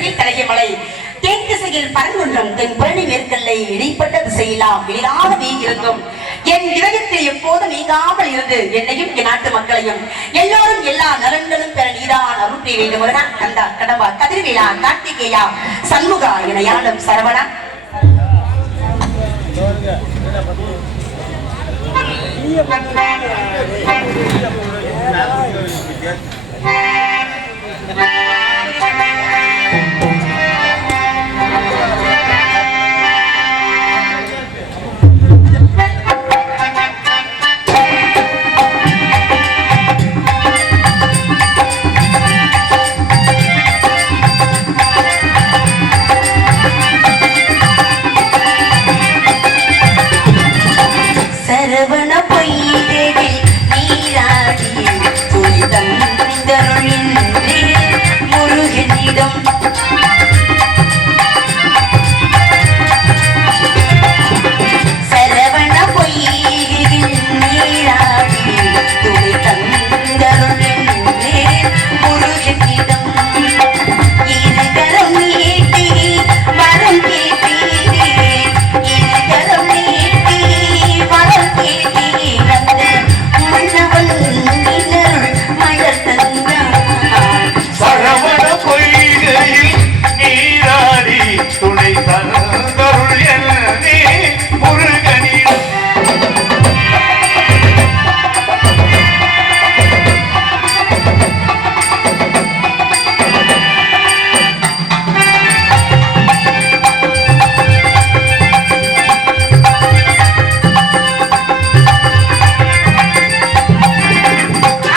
திசையில் கரைய மலை, தென் திசையில் பரங்குன்றம், தென் பழனி மேற்கல்லை இடைப்பட்ட திசையெல்லாம் எளிதாக நீங்கிருக்கும். என் இதயத்தில் எப்போதும் நீங்காமல் இருந்து என்னையும் என் நாட்டு மக்களையும் எல்லோரும் எல்லா நலன்களும் பெற நீதான் அருள் புரிய வேண்டும். கந்தா, கடம்பா, கதிர்வேலா, கார்த்திகேயா, சண்முகா என யாழும் சரவணா. சரவண பொய்கையில் நீராடி துளிதம் தருளின்றே முருகனிடம் சரவண பொய்கையில் நீராடி துளிதம் தருளின்றே முருகனிடம் இருகரம் நீட்டி வரம் கேட்டீரே இருகரம் நீட்டி வரம் கேட்டீரே மன்னவன் நிழல் மலர் தந்தான் சரவண பொய்கையில் நீராடி துணை தந்தருள் என்னே முருகனிடம்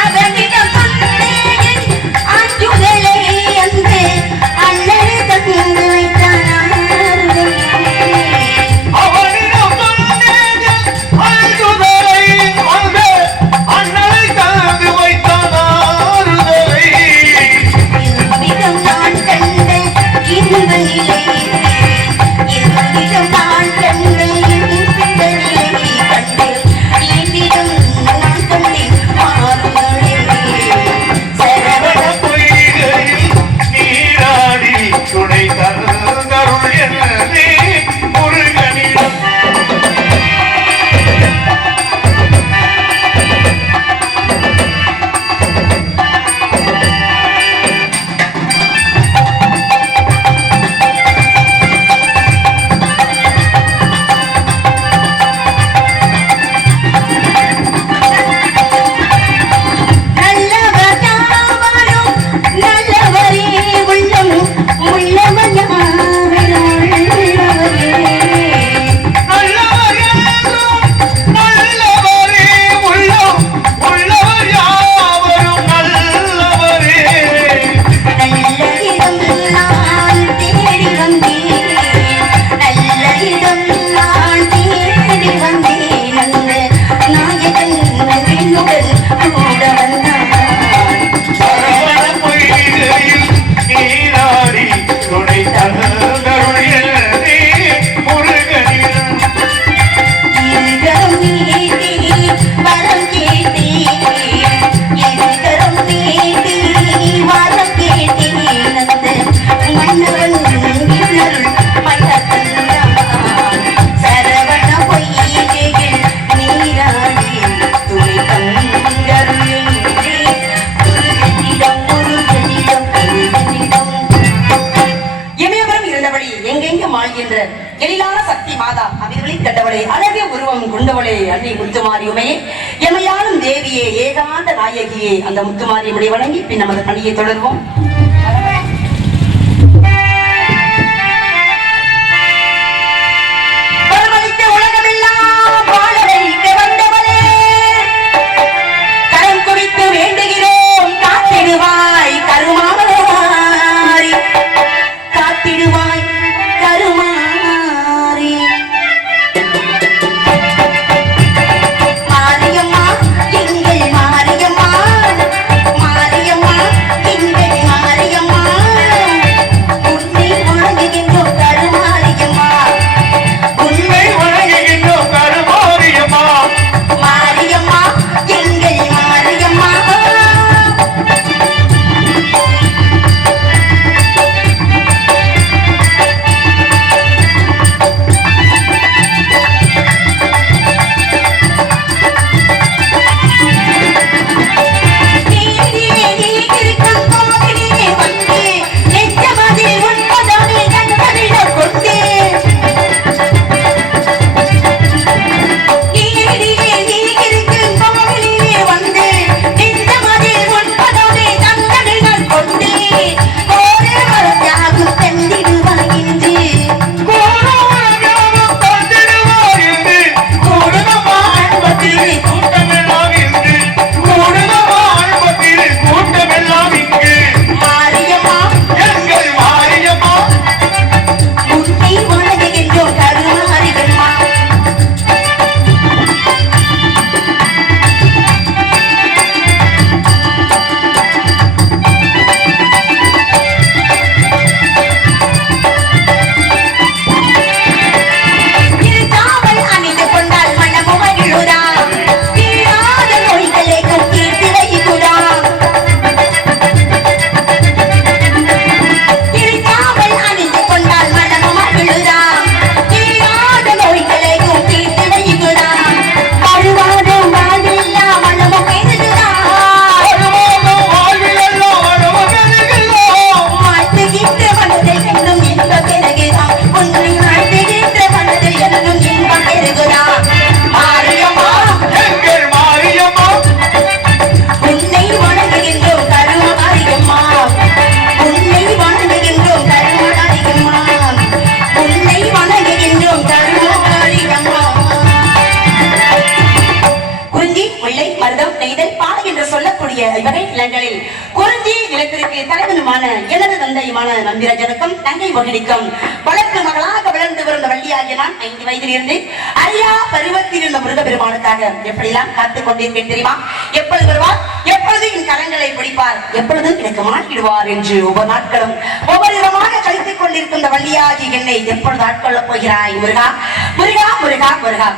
அவனிடம் சொன்னேன் ஆற்றுதலை அன்று அண்ணன் தந்து வைத்தான் அவனிடம் சொன்னேன் அழுதலை அங்கே அண்ணனை தந்து வைத்தான் ஆறுதலை இருவிடம் நான் கண்ட இன்ப நிலை இருவிடம் நான் கண்ட இன்ப நிலை கண்டு இன்றிடம் நான் கண்டேன் மாறுதலே சரவண பொய்கையில் நீராடி துணை தந்தருள் என்னே முருகனிடம் நல்லவர் யாவரும் நல்லவரே உள்ளம் உள்ளவர் யாவரும் உள்ளவரே நல்லவர் யாரும் நல்லவரே உள்ளம் உள்ளவர் யாவரும் நல்லவரே நல்ல இடம் நான் தேடி வந்தேன் நல்ல இடம் நான் தேடி வந்தேன் அந்த நாயகன் என்னுடன் கூட வந்தான் சரவண பொய்கையில் நீராடி துணை தந்தருள் என்னே முருகனிடம் இருகரம் நீட்டி வரம் கேட்டேன் இருகரம் நீட்டி வரம் கேட்டேன் அந்த மன்னவன் இன்னருள் மலர் தந்தான் சரவண பொய்கையில் நீராடி துணை தந்தருளின்றே முருகனிடம் முருகனிடம் முருகனிடம் இமயபுரம் இருந்தபடி எங்கெங்கும் ஆழ்கின்ற எழிலான சக்தி மாதா அவிர்களை கண்டவளே, அழகிய உருவம் கொண்டவளே, அன்னை முத்துமாரியுமே, எமையாளும் தேவியே, ஏகாந்த நாயகியே, அந்த முத்துமாரியுடைய வணங்கி பின் நமது பணியை தொடர்வோம். வரவழைத்த உலகமெல்லாம் வாழ வைக்க வந்தவளே, கரம் குவித்து வேண்டுகிறோம், காத்திடுவாய் கருமாரி, காத்திடுவாய் கருமாரி. மாரியம்மா எங்கள் மாரியம்மா, மாரியம்மா எங்கள் மாரியம்மா. தங்கை மகிழ்க்கும் வளர்த்து மகளாக வளர்ந்து வந்த வள்ளியாகிய நான் 5 வயதில் இருந்து அறியா பருவத்தில் இருந்த முருகப்பெருமானுக்காக எப்படிலாம் காத்துக் கொண்டிருக்கேன் தெரியுமா? எப்பொழுது வருவார், எப்பொழுது என் கரங்களை பிடிப்பார், எப்பொழுதும் எனக்கு மாட்டிடுவார் என்று ஒவ்வொரு நாட்களும் ஒவ்வொரு விதமாக கழித்துக் கொண்டிருக்கின்ற வள்ளியாகி என்னை எப்பொழுது ஆட்கொள்ளப் போகிறாய் முருகா முருகா முருகா முருகா.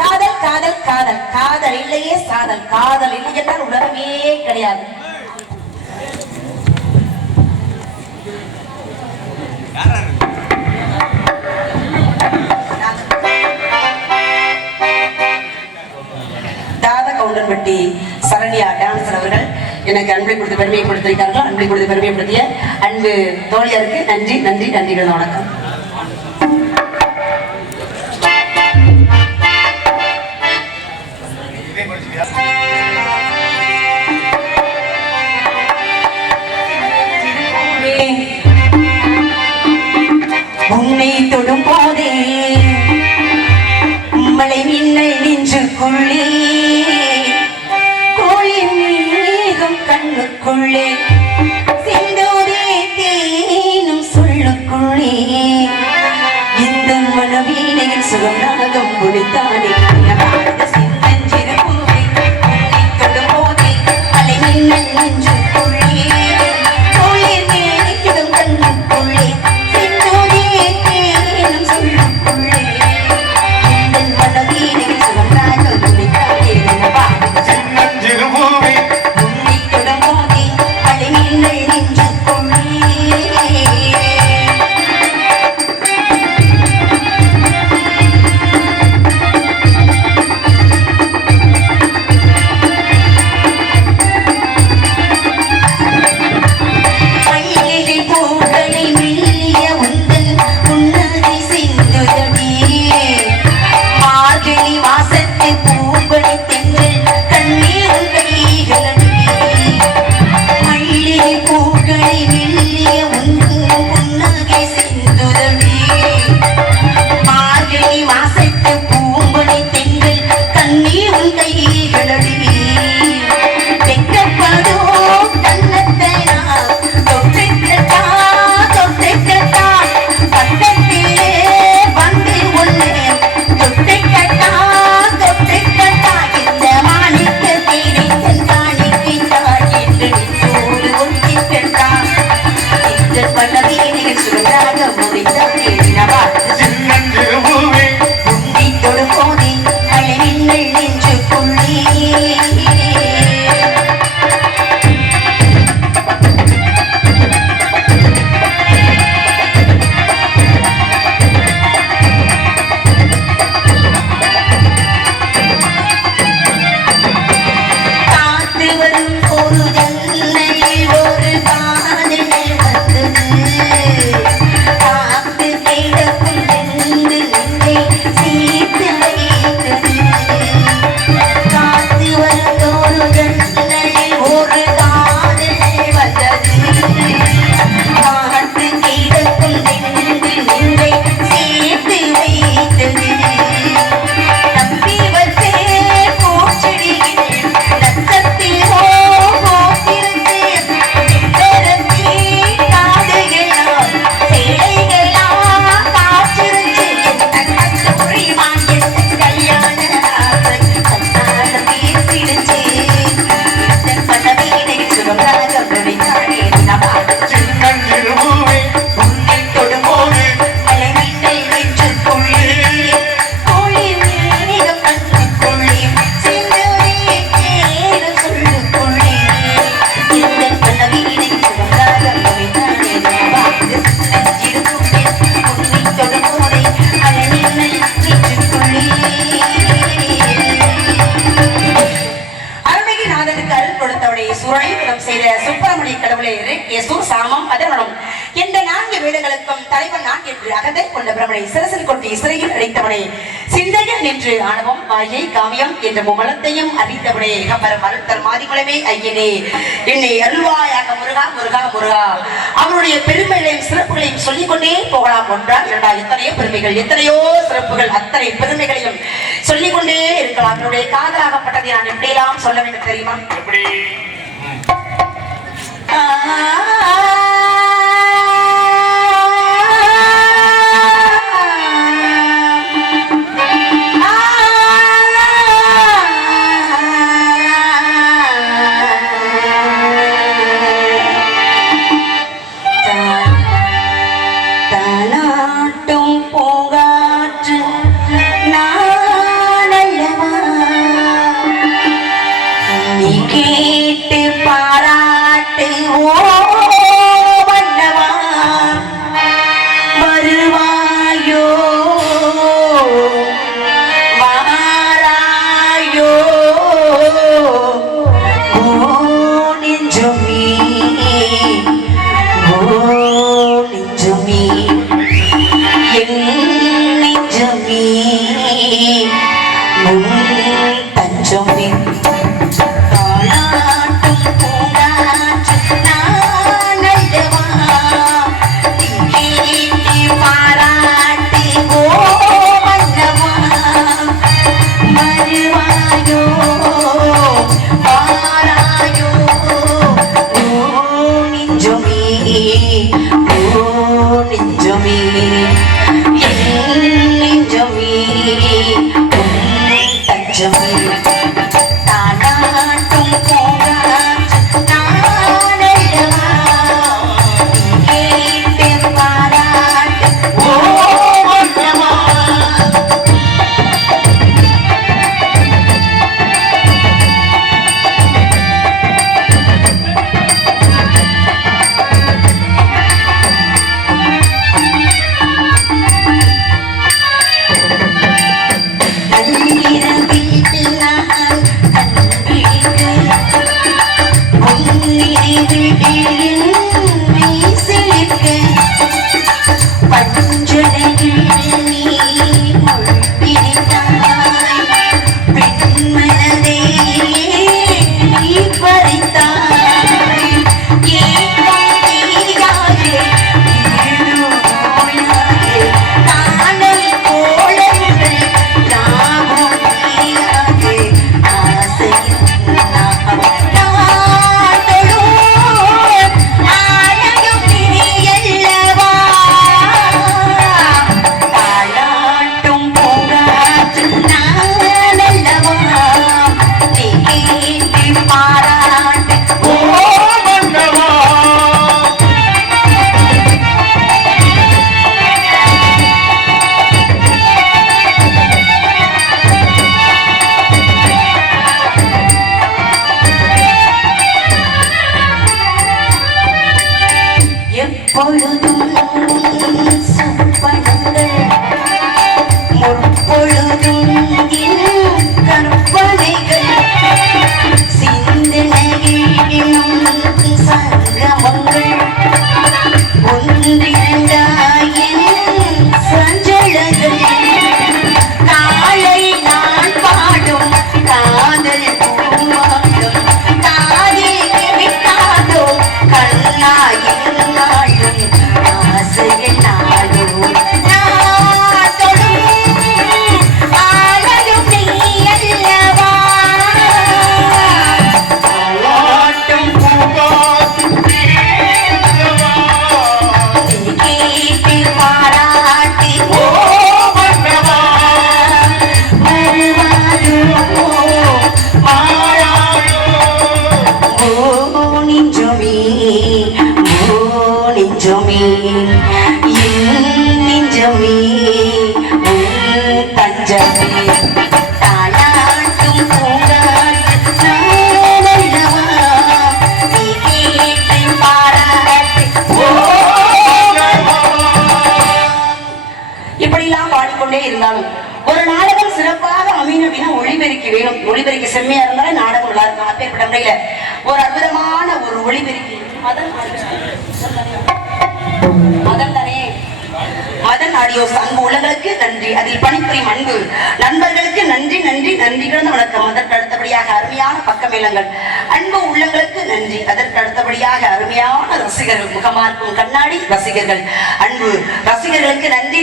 காதல் காதல் காதல் காதல் இல்லையே சாதல், காதல் இல்லை என்றால் உலகமே கிடையாது. கவுண்டன்பட்டி சரண்யா டான்சர் அவர்கள் எனக்கு அன்பை கொடுத்து பெருமையை கொடுத்திருக்கார்கள். அன்பை கொடுத்து பெருமைப்படுத்திய அன்பு தோழியருக்கு நன்றி நன்றி நன்றிகள் வணக்கம். உன்னை தொடும் போதே மழை மின்னல் நெஞ்சுக்குள்ளே கோளின் மேகம் கண்ணுக்குள்ளே செந்தூரே தேனும் சொல்லுக்குள்ளே இந்த மனவீணையில் சுகம் நாகம் முடித்தானே சின்னஞ்சிறு பூவை உன்னை தொடும் போதே மழை மின்னல் நெஞ்சுக்குள்ளே கோளின் மேகம் கண்ணுக்குள்ளே நின்று ஆணவம் மாயை காமியம் என்ற மும்மலத்தையும் அறிந்தவனே மருத்தர் மாதிகுலமே ஐயனே என்னை அருள்வாயாக முருகா முருகா முருகா. அவருடைய பெருமைகளையும் சிறப்புகளையும் சொல்லிக்கொண்டே போகலாம். ஒன்றா இரண்டா எத்தனையோ பெருமைகள், எத்தனையோ சிறப்புகள், அத்தனை பெருமைகளையும் சொல்லிக்கொண்டே இருக்கலாம். என்னுடைய காதலாகப்பட்டதை நான் எப்படியெல்லாம் சொல்ல வேண்டும் தெரியுமா? எப்படி தஞ்சமே என் நெஞ்சமே உன் தஞ்சமே தானாட்டும் போகாற்று நானல்லவா கேட்டு பாராட்டு ஓ மன்னவா எப்பொழுதும் சொப்பனங்கள் முற்பொழுதும் கற்பனைகள் சிந்தனையில் சங்கமங்கள் ஒன்றிரண்டாயின் சஞ்சலங்கள் காலை நான் பாடும் காதல் பூமாடும் காதில் கேட்காதோ கண்ணாயின் ஆசையில் நாடும் நாட்டொடும் ஆலயம் நீ அல்லவா ஆட்டம் பூங்காற்று நீயல்லவா கேட்டு பாராட்டி ஓ மன்னவா மாயாயோ நெஞ்சமே என் நெஞ்சமே உன் தஞ்சமே தாலாட்டும் பூங்காற்று நானல்லவா நீ கேட்டு பாராட்டு இப்படிலாம் பாடிக்கொண்டே இருந்தாலும் ஒரு நாடகம் சிறப்பாக அமையவினா ஒளிபெருக்கி வேணும். ஒளிபெருக்கி செம்மையா இருந்தாலே நாடகம் நல்லா இருக்கும். அப்பேற்பட்ட முறையில ஒரு அற்புதமான ஒரு ஒளிபெருக்கி மதன் ஆடியோஸ் அன்பு உள்ளங்களுக்கு நன்றி. அதில் பணிபுரியும் அன்பு நண்பர்களுக்கு நன்றி நன்றி நன்றி கிடந்த வணக்கம். அதற்கு அடுத்தபடியாக அருமையான பக்கமேளங்கள் அன்பு உள்ளங்களுக்கு நன்றி. அதற்கு அடுத்தபடியாக அருமையான ரசிகர்கள், முகமார்க்கும் கண்ணாடி ரசிகர்கள், அன்பு ரசிகர்களுக்கு நன்றி.